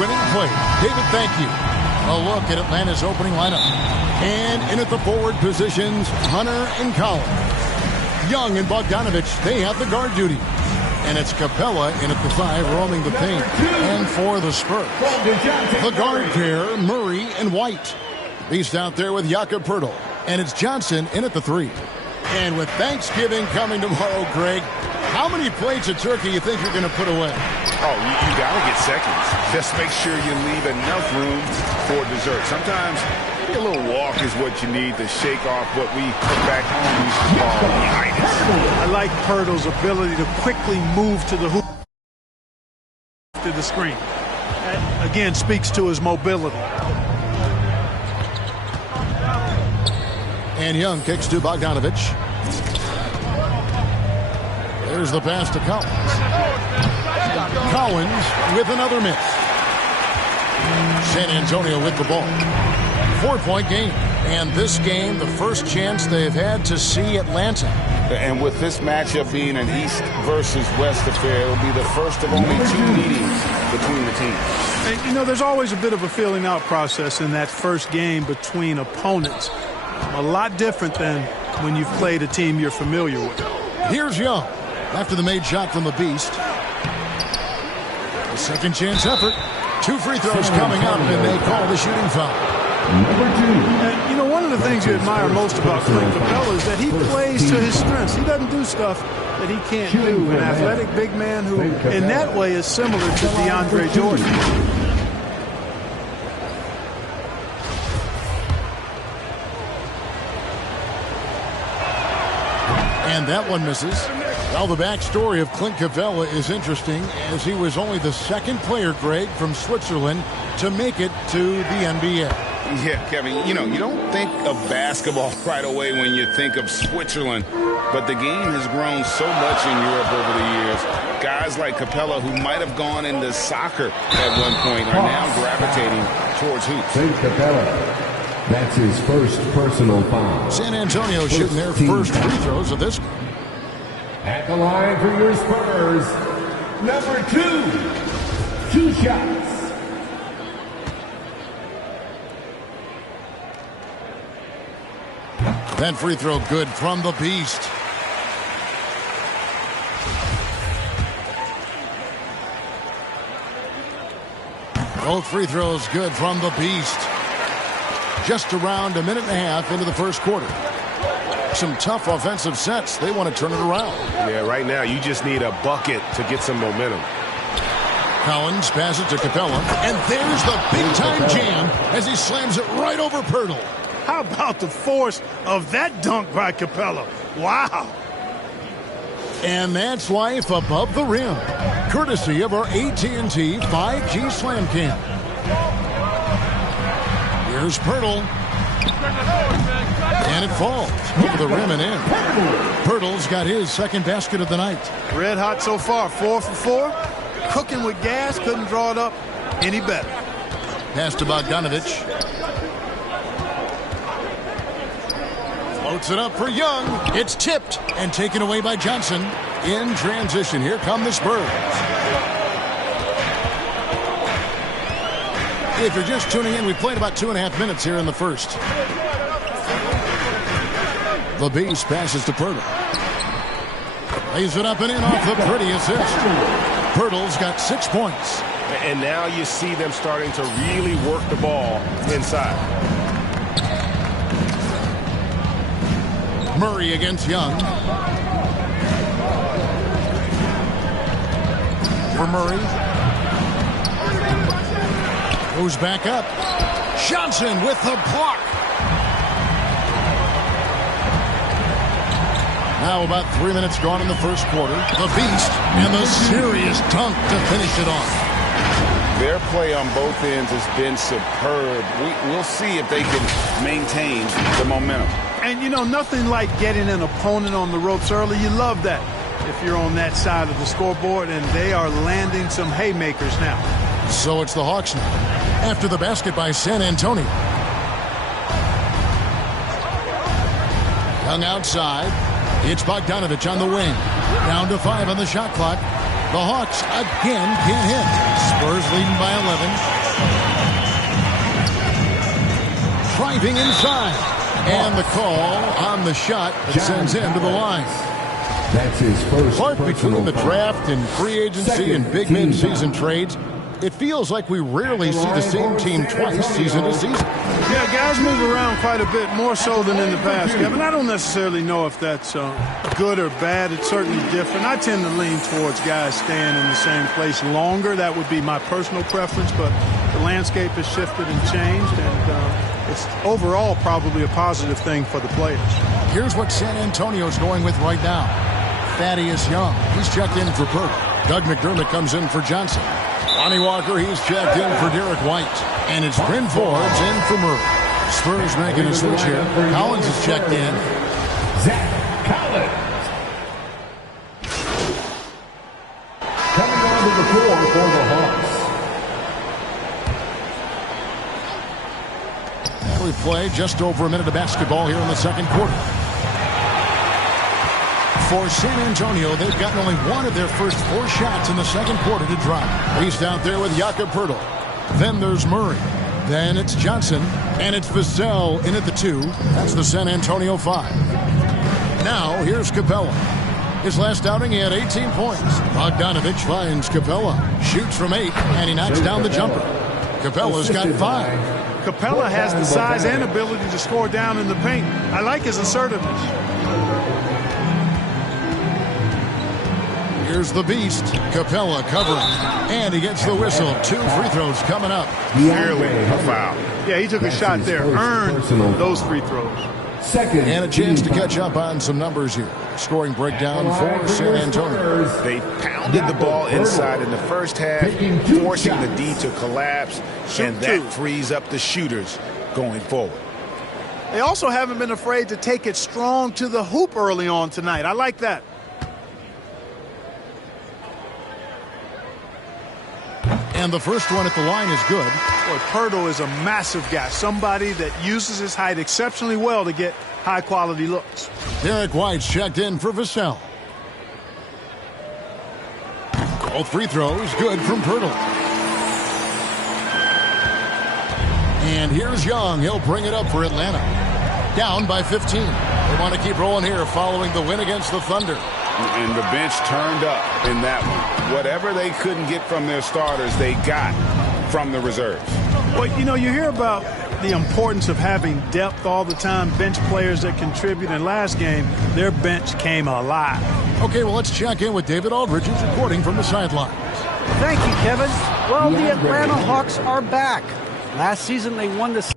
winning play. David, thank you. A look at Atlanta's opening lineup. And in at the forward positions, Hunter and Collins. Young and Bogdanovich, they have the guard duty. And it's Capella in at the 5, roaming the paint. And for the Spurs, the guard pair, Murray and White. Beast out there with Jakob Poeltl. And it's Johnson in at the 3. And with Thanksgiving coming tomorrow, Greg, how many plates of turkey you think you're going to put away? Oh, you got to get seconds. Just make sure you leave enough room for dessert. Sometimes a little walk is what you need to shake off what we back home used to call the itis. I like Poeltl's ability to quickly move to the hoop to the screen. That, again, speaks to his mobility. And Young kicks to Bogdanovich. There's the pass to Collins. Collins with another miss. San Antonio with the ball. 4-point game. And this game, the first chance they've had to see Atlanta. And with this matchup being an East versus West affair, it'll be the first of only 2 meetings between the teams. And, you know, there's always a bit of a feeling out process in that first game between opponents. A lot different than when you've played a team you're familiar with. Here's Young after the made shot from the Beast. A second chance effort. 2 free throws coming up, and they call the shooting foul. And, you know, one of the things you admire most about Clint Capella is that he plays to his strengths. He doesn't do stuff that he can't do. An athletic big man who, in that way, is similar to DeAndre Jordan. And that one misses. Well, the backstory of Clint Capella is interesting, as he was only the second player, Greg, from Switzerland to make it to the NBA. Yeah, Kevin, you know, you don't think of basketball right away when you think of Switzerland, but the game has grown so much in Europe over the years. Guys like Capella, who might have gone into soccer at one point, are now gravitating towards hoops. Clint Capella. That's his first personal foul. San Antonio shooting their first free throws of this game. At the line for your Spurs, number 2 shots. That free throw good from the Beast. Both free throws good from the Beast. Just around a minute and a half into the first quarter. Some tough offensive sets. They want to turn it around. Yeah, right now you just need a bucket to get some momentum. Collins passes to Capella. And there's the big-time jam as he slams it right over Poeltl. How about the force of that dunk by Capella? Wow. And that's life above the rim. Courtesy of our AT&T 5G Slam Cam. Here's Poeltl. And it falls over the rim and in. Poeltl's got his second basket of the night. Red hot so far, 4 for 4. Cooking with gas, couldn't draw it up any better. Pass to Bogdanovich. Floats it up for Young. It's tipped and taken away by Johnson. In transition, here come the Spurs. If you're just tuning in, we played about 2.5 minutes here in the first. The Beast passes to Poeltl. Lays it up and in off the pretty assist. Poeltl's got 6 points. And now you see them starting to really work the ball inside. Murray against Young. For Murray. Goes back up. Johnson with the block. Now about 3 minutes gone in the first quarter. The Beast and the serious dunk to finish it off. Their play on both ends has been superb. We'll see if they can maintain the momentum. And, you know, nothing like getting an opponent on the ropes early. You love that if you're on that side of the scoreboard, and they are landing some haymakers now. So it's the Hawks now, after the basket by San Antonio. Young outside. It's Bogdanovich on the wing. Down to 5 on the shot clock. The Hawks again can't hit. Spurs leading by 11. Driving inside. And the call on the shot that sends him to the line. That's his first. Clark, between the draft and free agency and big mid-season trades, it feels like we rarely see the same team twice season to season. Yeah, guys move around quite a bit, more so than in the past, Kevin. I don't necessarily know if that's good or bad. It's certainly different. I tend to lean towards guys staying in the same place longer. That would be my personal preference, but the landscape has shifted and changed, and it's overall probably a positive thing for the players. Here's what San Antonio's going with right now. Thaddeus Young, he's checked in for Perk. Doug McDermott comes in for Johnson. Lonnie Walker, he's checked in for Derek White. And it's Bryn Forbes in for Murray. Spurs making a switch here. Collins is checked in. Zach Collins. Coming onto the floor for the Hawks. And we play just over a minute of basketball here in the second quarter. For San Antonio, they've gotten only one of their first 4 shots in the second quarter to drop. He's out there with Jakob Poeltl. Then there's Murray. Then it's Johnson. And it's Vassell in at the 2. That's the San Antonio 5. Now, here's Capella. His last outing, he had 18 points. Bogdanovich finds Capella. Shoots from 8, and he knocks down the jumper. Capella's got 5. Capella has the size and ability to score down in the paint. I like his assertiveness. Here's the beast, Capella covering, and he gets the whistle. 2 free throws coming up. Clearly a foul. Yeah, he took a shot there, earned those free throws. Second, and a chance to catch up on some numbers here. Scoring breakdown for San Antonio. They pounded the ball inside in the first half, forcing the D to collapse, and that frees up the shooters going forward. They also haven't been afraid to take it strong to the hoop early on tonight. I like that. And the first one at the line is good. Boy, Poeltl is a massive guy, somebody that uses his height exceptionally well to get high-quality looks. Derek White's checked in for Vassell. Both free throws good from Poeltl. And here's Young. He'll bring it up for Atlanta. Down by 15. They want to keep rolling here following the win against the Thunder. And the bench turned up in that one. Whatever they couldn't get from their starters, they got from the reserves. Well, you know, you hear about the importance of having depth all the time, bench players that contribute. In last game, their bench came alive. Okay, well, let's check in with David Aldridge, who's reporting from the sidelines. Thank you, Kevin. Well, the Atlanta Hawks are back. Last season, they won the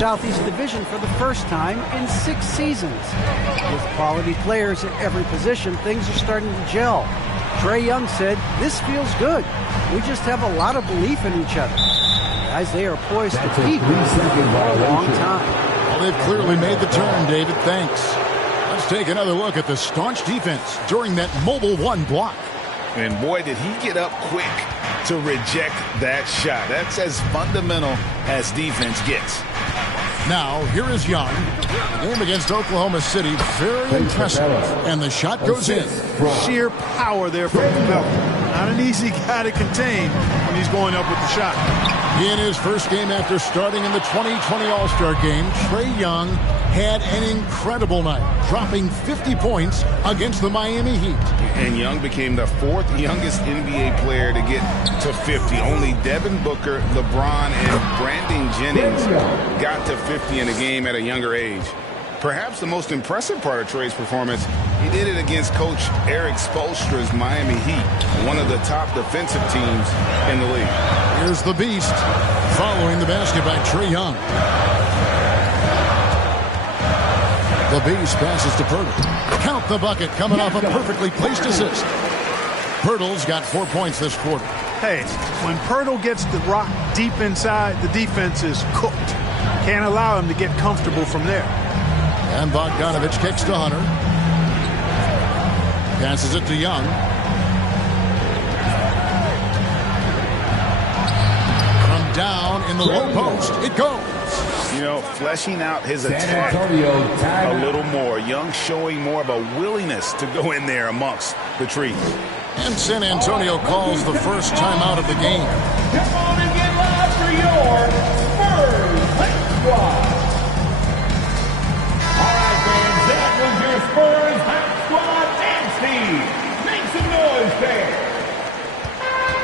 Southeast Division for the first time in 6 seasons. With quality players at every position, things are starting to gel. Trae Young said, "This feels good. We just have a lot of belief in each other." Guys, they are poised to peak for a long time. Well, they've clearly made the turn, David. Thanks. Let's take another look at the staunch defense during that mobile 1 block. And boy, did he get up quick to reject that shot. That's as fundamental as defense gets. Now, here is Young. The game against Oklahoma City, very impressive. And the shot goes in. Sheer power there from Capella. Not an easy guy to contain when he's going up with the shot. In his first game after starting in the 2020 All-Star game, Trae Young had an incredible night, dropping 50 points against the Miami Heat. And Young became the 4th youngest NBA player to get to 50. Only Devin Booker, LeBron, and Brandon Jennings got to 50 in a game at a younger age. Perhaps the most impressive part of Trae's performance, he did it against Coach Eric Spoelstra's Miami Heat, one of the top defensive teams in the league. Here's the beast, following the basket by Trae Young. The beast passes to Poeltl. Count the bucket, coming off a perfectly placed assist. Poeltl's got 4 points this quarter. Hey, when Poeltl gets the rock deep inside, the defense is cooked. Can't allow him to get comfortable from there. And Bogdanovich kicks to Hunter. Passes it to Young. From down in the low post, it goes. You know, fleshing out his San attack Antonio a little more. Young showing more of a willingness to go in there amongst the trees. And San Antonio calls the first timeout of the game. Come on and get live for your Spurs Hype Squad. All right, fans, that was your Spurs Hype Squad and Steve. Make some noise there.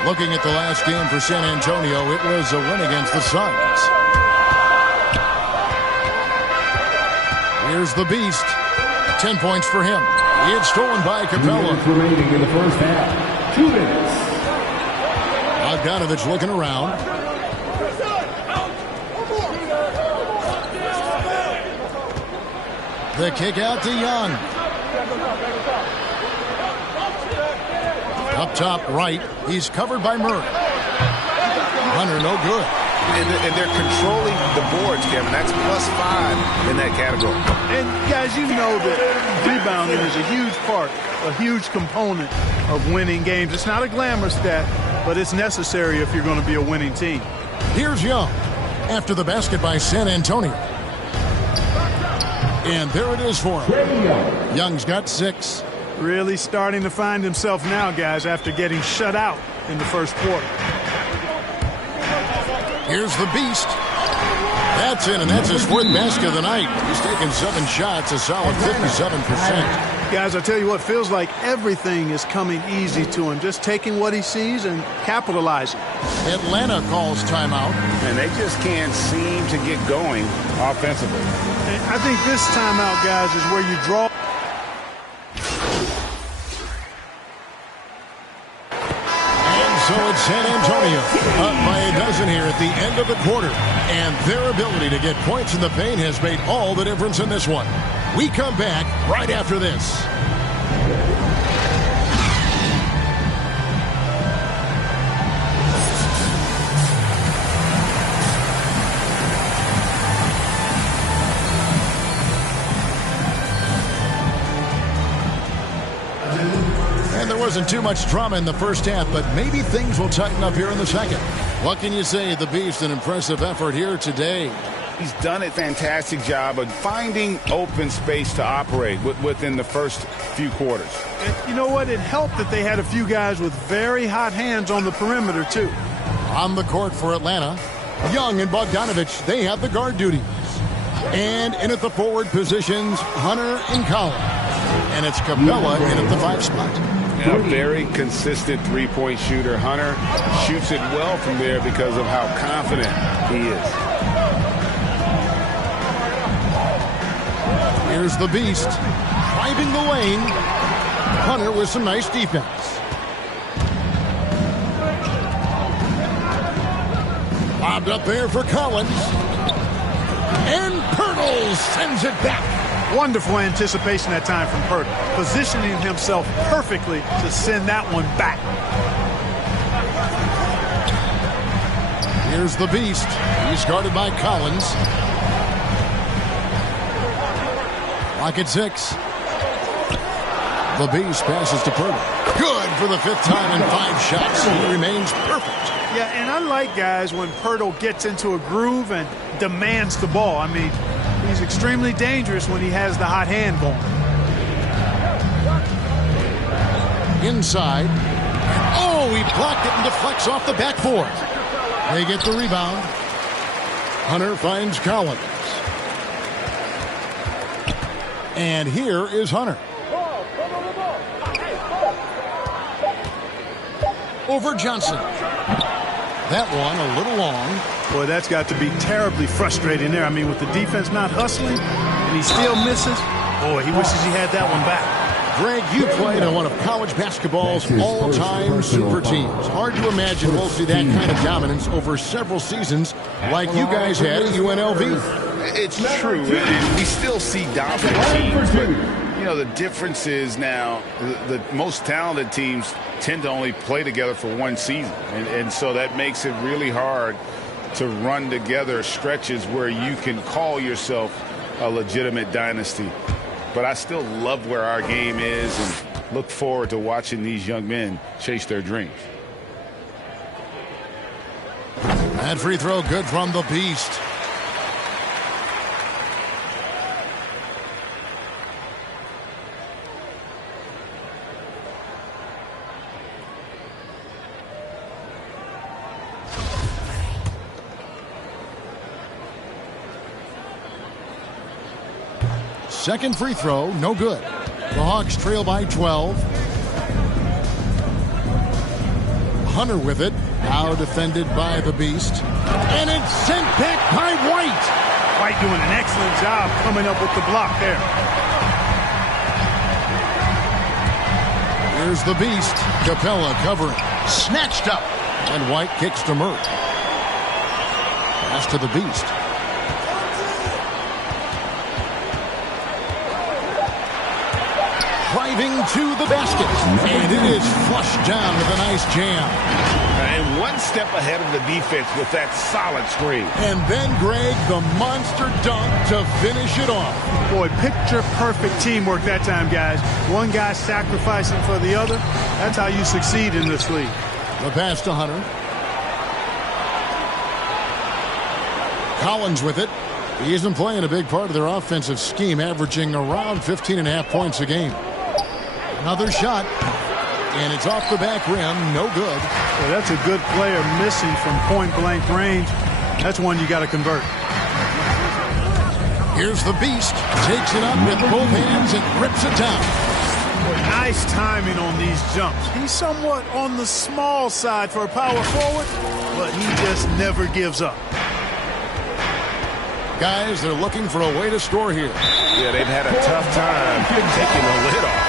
Looking at the last game for San Antonio, it was a win against the Suns. Here's the Beast. 10 points for him. It's stolen by 2 Capella. minutes remaining in the first half. 2 minutes. Bogdanovich looking around. The kick out to Young. Up top right, he's covered by Murray. Hunter, no good. And they're controlling the boards, Kevin. That's +5 in that category. And, guys, you know that rebounding is a huge part, a huge component of winning games. It's not a glamour stat, but it's necessary if you're going to be a winning team. Here's Young after the basket by San Antonio. And there it is for him. Young's got 6. Really starting to find himself now, guys, after getting shut out in the first quarter. Here's the Beast. That's in, and that's his 4th basket of the night. He's taken 7 shots, a solid 57%. Guys, I tell you what, feels like everything is coming easy to him. Just taking what he sees and capitalizing. Atlanta calls timeout. And they just can't seem to get going offensively. And I think this timeout, guys, is where you draw. So it's San Antonio up by a dozen here at the end of the quarter. And their ability to get points in the paint has made all the difference in this one. We come back right after this. There wasn't too much drama in the first half, but maybe things will tighten up here in the second. What can you say? The Beast, an impressive effort here today. He's done a fantastic job of finding open space to operate within the first few quarters. And you know what? It helped that they had a few guys with very hot hands on the perimeter, too. On the court for Atlanta, Young and Bogdanovich, they have the guard duties. And in at the forward positions, Hunter and Collins. And it's Capella in at the 5 spot. A very consistent three-point shooter. Hunter shoots it well from there because of how confident he is. Here's the Beast driving the lane. Hunter with some nice defense. Lobbed up there for Collins. And Pirtle sends it back. Wonderful anticipation that time from Pirtle, positioning himself perfectly to send that one back. Here's the Beast. He's guarded by Collins. Lock at 6. The Beast passes to Pirtle. Good for the 5th time in 5 shots. He remains perfect. Yeah, and I like, guys, when Pirtle gets into a groove and demands the ball. I mean, he's extremely dangerous when he has the hot hand going. Inside. Oh, he blocked it and deflects off the backboard. They get the rebound. Hunter finds Collins. And here is Hunter. Over Johnson. That one a little long. Boy, that's got to be terribly frustrating there. I mean, with the defense not hustling and he still misses, boy, he wishes he had that one back. Greg, you played on one of college basketball's all-time super teams. Hard to imagine we'll see that kind of dominance over several seasons like you guys had at UNLV. It's true. We still see dominant teams, but you know, the difference is now the most talented teams tend to only play together for one season. And so that makes it really hard to run together stretches where you can call yourself a legitimate dynasty. But I still love where our game is and look forward to watching these young men chase their dreams. That free throw good from the Beast. second free throw, no good. The Hawks trail by 12. Hunter with it. Now defended by the Beast. And it's sent back by White. White doing an excellent job coming up with the block there. Here's the Beast. Capella covering. Snatched up. And White kicks to Murray. Pass to the Beast. Driving to the basket. And it is flushed down with a nice jam. And one step ahead of the defense with that solid screen. And then, Greg, the monster dunk to finish it off. Boy, picture-perfect teamwork that time, guys. One guy sacrificing for the other. That's how you succeed in this league. The pass to Hunter. Collins with it. He isn't playing a big part of their offensive scheme, averaging around 15.5 points a game. Another shot. And it's off the back rim. No good. Well, that's a good player missing from point-blank range. That's one you got to convert. Here's the Beast. Takes it up with both hands and rips it down. Well, nice timing on these jumps. He's somewhat on the small side for a power forward, but he just never gives up. Guys, they're looking for a way to score here. Yeah, they've had a tough time taking the lid off.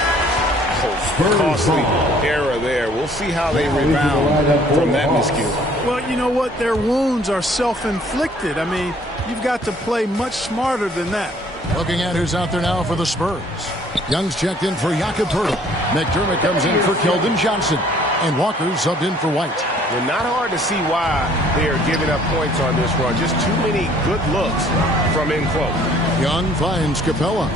Costly error there. We'll see how they rebound from that miscue. Well, you know what? Their wounds are self-inflicted. I mean, you've got to play much smarter than that. Looking at who's out there now for the Spurs. Young's checked in for Jakob Poeltl. McDermott comes in for Keldon Johnson. And Walker subbed in for White. Well, not hard to see why they are giving up points on this run. Just too many good looks from in close. Young finds Capella.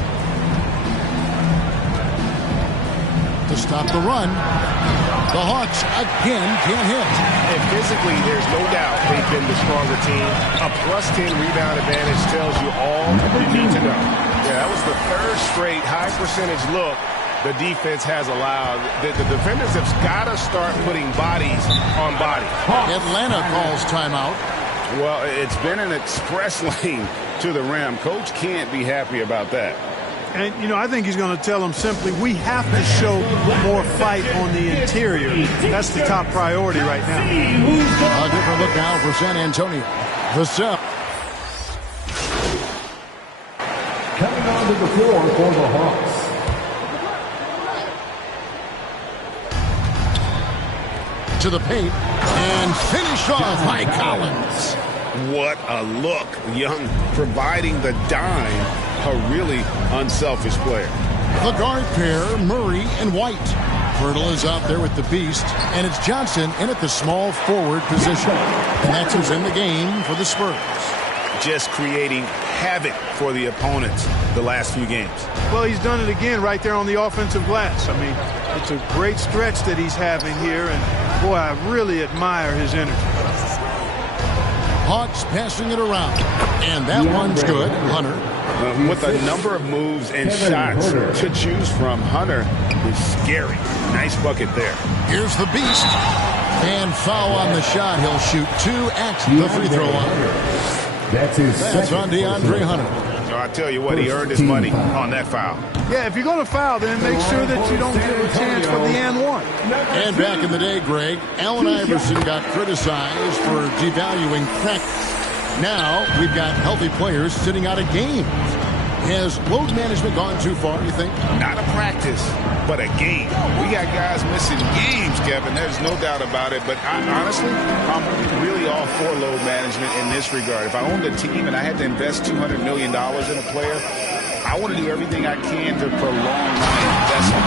To stop the run. The Hawks again can't hit. And physically, there's no doubt they've been the stronger team. A +10 rebound advantage tells you all you need to know. Yeah, that was the third straight high percentage look the defense has allowed. The defenders have got to start putting bodies on bodies. Atlanta calls timeout. Well, it's been an express lane to the rim. Coach can't be happy about that. And, you know, I think he's going to tell them simply, we have to show more fight on the interior. That's the top priority right now. A different look now for San Antonio. Versace. Coming onto the floor for the Hawks. To the paint. And finished off by Collins. What a look. Young providing the dime. A really unselfish player. The guard pair, Murray and White. Poeltl is out there with the Beast, and it's Johnson in at the small forward position. And that's who's in the game for the Spurs. Just creating havoc for the opponents the last few games. Well, he's done it again right there on the offensive glass. I mean, it's a great stretch that he's having here, and boy, I really admire his energy. Hawks passing it around, and that one's good. Hunter. With a number of moves and shots to choose from, Hunter is scary. Nice bucket there. Here's the Beast. And foul on the shot. He'll shoot 2 at the free throw line. That's on DeAndre Hunter. I tell you what, he earned his money on that foul. Yeah, if you're going to foul, then make sure that you don't give a chance for the and one. And back in the day, Greg, Allen Iverson got criticized for devaluing practice. Now we've got healthy players sitting out of games. Has load management gone too far, you think? Not a practice, but a game. We got guys missing games, Kevin. There's no doubt about it. But honestly, I'm really all for load management in this regard. If I owned a team and I had to invest $200 million in a player, I want to do everything I can to prolong my investment.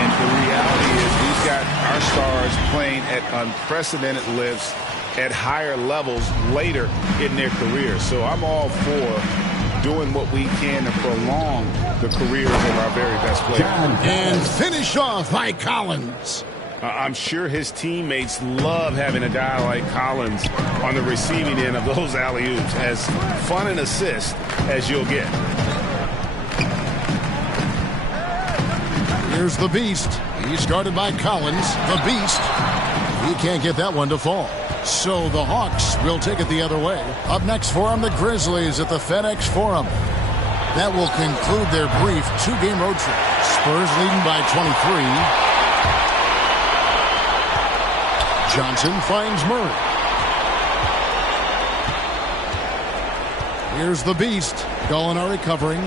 And the reality is we've got our stars playing at unprecedented lifts at higher levels later in their careers. So I'm all for doing what we can to prolong the careers of our very best players. And finish off by Collins. I'm sure his teammates love having a guy like Collins on the receiving end of those alley-oops. As fun an assist as you'll get. Here's the Beast. He's guarded by Collins. The Beast. He can't get that one to fall. So the Hawks will take it the other way. Up next for them, the Grizzlies at the FedEx Forum. That will conclude their brief two-game road trip. Spurs leading by 23. Johnson finds Murray. Here's the beast. Gallinari covering.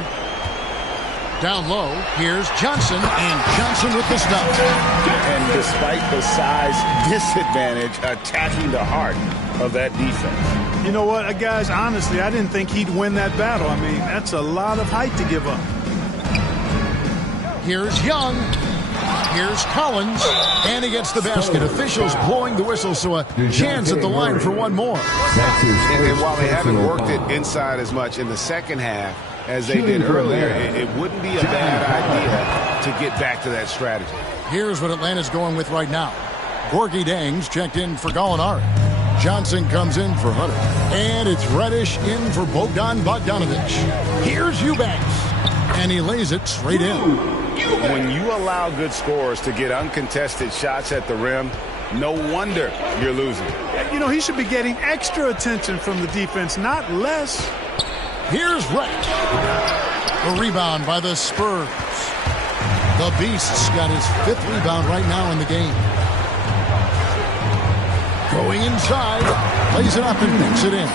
Down low, here's Johnson, and Johnson with the stop. And despite the size disadvantage, attacking the heart of that defense. You know what, guys, honestly, I didn't think he'd win that battle. I mean, that's a lot of height to give up. Here's Young. Here's Collins. And he gets the basket. Officials blowing the whistle, so a chance at the line for one more. And while they haven't worked it inside as much in the second half as they did earlier, it wouldn't be a bad idea to get back to that strategy. Here's what Atlanta's going with right now. Gorgie Dangs checked in for Gallinari. Johnson comes in for Hunter. And it's Reddish in for Bogdan Bogdanovic. Here's Eubanks. And he lays it straight in. When you allow good scorers to get uncontested shots at the rim, no wonder you're losing. You know, he should be getting extra attention from the defense, not less. Here's Reddish. A rebound by the Spurs. The Beast's got his 5th rebound right now in the game. Going inside, lays it up and banks it in.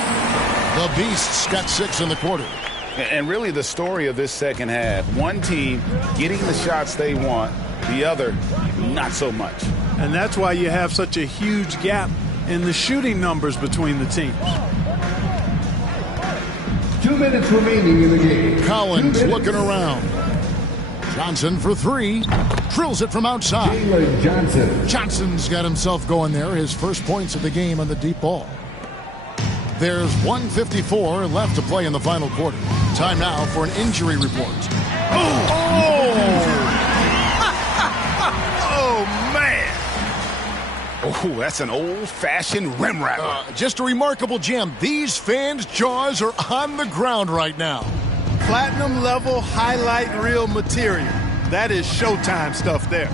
The Beast's got 6 in the quarter. And really the story of this second half, one team getting the shots they want, the other not so much. And that's why you have such a huge gap in the shooting numbers between the teams. 2 minutes remaining in the game. Collins looking around. Johnson for 3. Drills it from outside. Jalen Johnson. Johnson's got himself going there. His first points of the game on the deep ball. There's 1:54 left to play in the final quarter. Time now for an injury report. Oh, man. Oh, that's an old-fashioned rim rattler. Just a remarkable gem. These fans' jaws are on the ground right now. Platinum level highlight reel material. That is Showtime stuff there.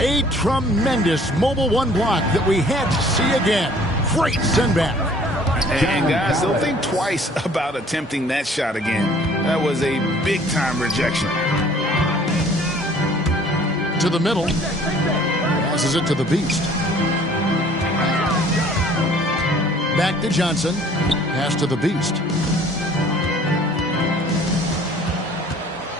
A tremendous Mobile One block that we had to see again. Great send back. And guys, don't think twice about attempting that shot again. That was a big-time rejection. To the middle. Passes it to the Beast. Back to Johnson. Pass to the Beast.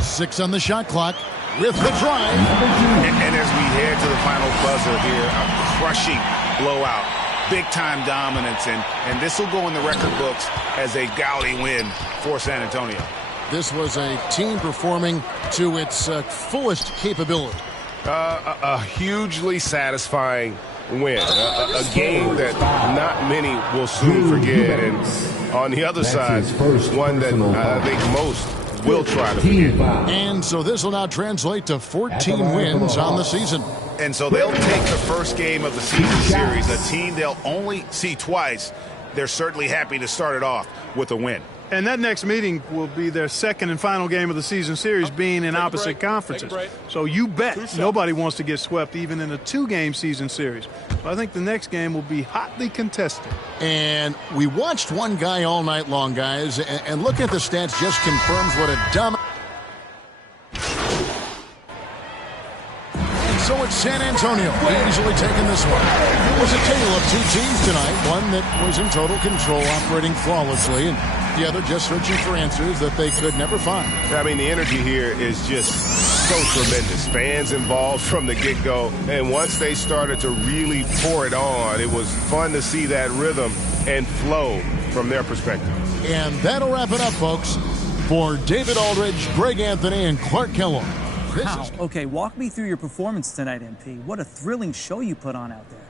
6 on the shot clock with the drive. And as we head to the final buzzer here, a crushing blowout. Big-time dominance, and this will go in the record books as a gaudy win for San Antonio. This was a team performing to its fullest capability. A hugely satisfying win. A game that not many will soon forget. And on the other side, one that I think most will try to forget. And so this will now translate to 14 wins on the season. And so they'll take the first game of the season series, a team they'll only see twice. They're certainly happy to start it off with a win. And that next meeting will be their second and final game of the season series, being in opposite conferences. So you bet nobody wants to get swept even in a 2-game season series. So I think the next game will be hotly contested. And we watched one guy all night long, guys, and look at the stats just confirms what a dumb. So it's San Antonio easily taking this one. It was a tale of 2 teams tonight. One that was in total control, operating flawlessly, and the other just searching for answers that they could never find. I mean, the energy here is just so tremendous. Fans involved from the get-go, and once they started to really pour it on, it was fun to see that rhythm and flow from their perspective. And that'll wrap it up, folks. For David Aldridge, Greg Anthony, and Clark Kellogg. Wow. Okay, walk me through your performance tonight, MP. What a thrilling show you put on out there.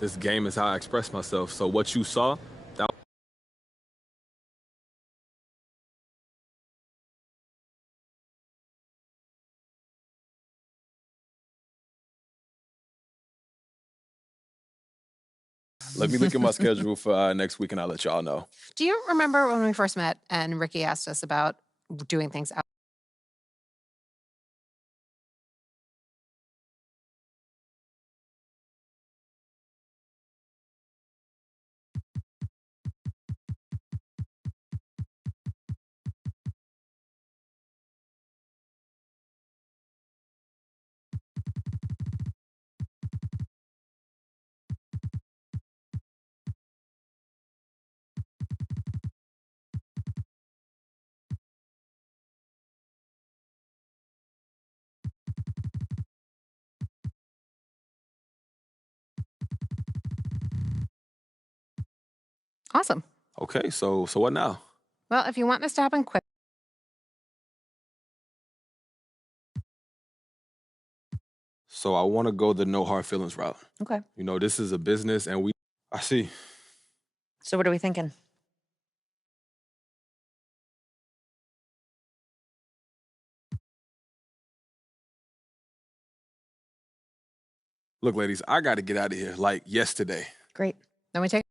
This game is how I express myself. So what you saw, that let me look at my schedule for next week, and I'll let y'all know. Do you remember when we first met and Ricky asked us about doing things Awesome. Okay, so what now? Well, if you want this to happen quick. So I want to go the no hard feelings route. Okay. You know, this is a business, and I see. So what are we thinking? Look, ladies, I got to get out of here, like yesterday. Great. Then we take